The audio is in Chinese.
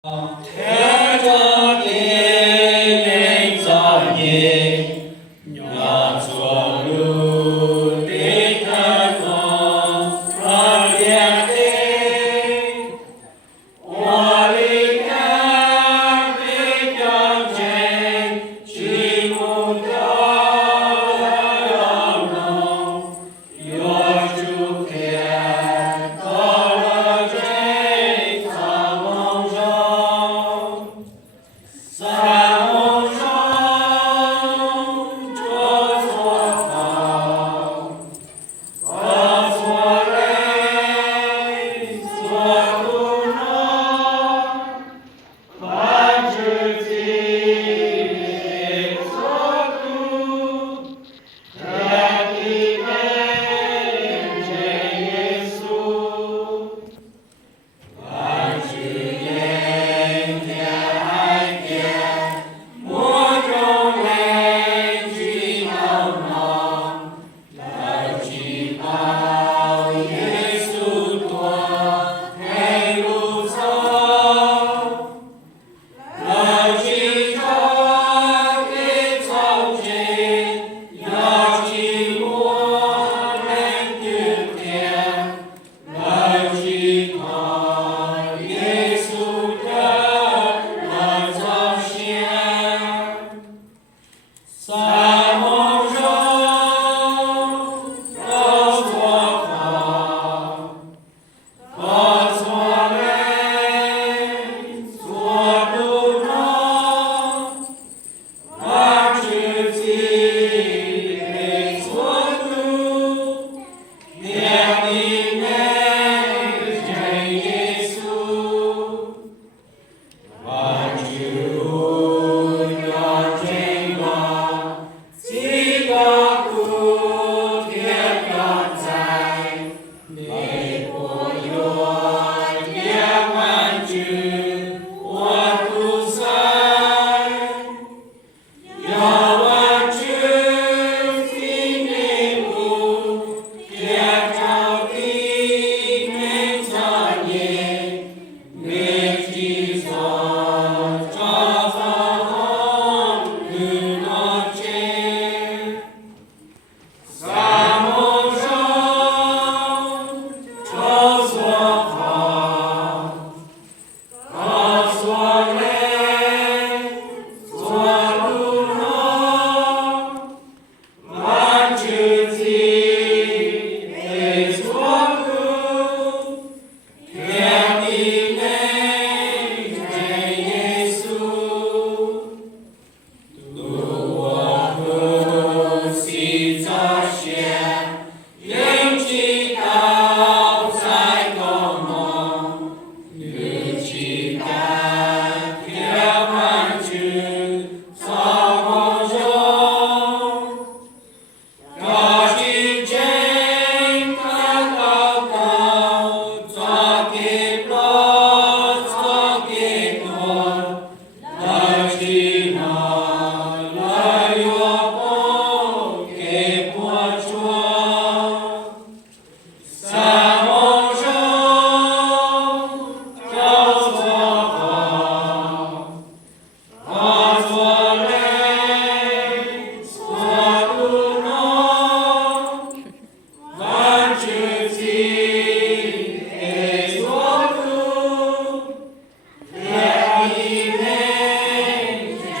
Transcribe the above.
天着地人造业，要做路的太空而连的，我离开被将军，去不到了有主天到了这草梦中。在梦中做错好，做累做不能，看自己做主，天地人见耶稣，万事人间爱见。我中人去到哪，来去到耶稣多黑路走，来去到的从前，要去我们的天，来去到耶稣的来造显。在梦中都做好，做累做不能，把自己给做主，天地人见耶稣。万主要见光，几个不天高在，美国有天万主，我独在，要万主听你不，天朝地没造业。没记错，照发红绿罗街，在梦中就做好，做累做不能，万自己给做主。天地人见耶稣，读我呼吸早先，人知道在多梦，日期感天万主造梦中。高兴真高高，做给多，做给多，来去哪来有不给我说，在梦中都做好，做累做不能。万自己给做主，天地人见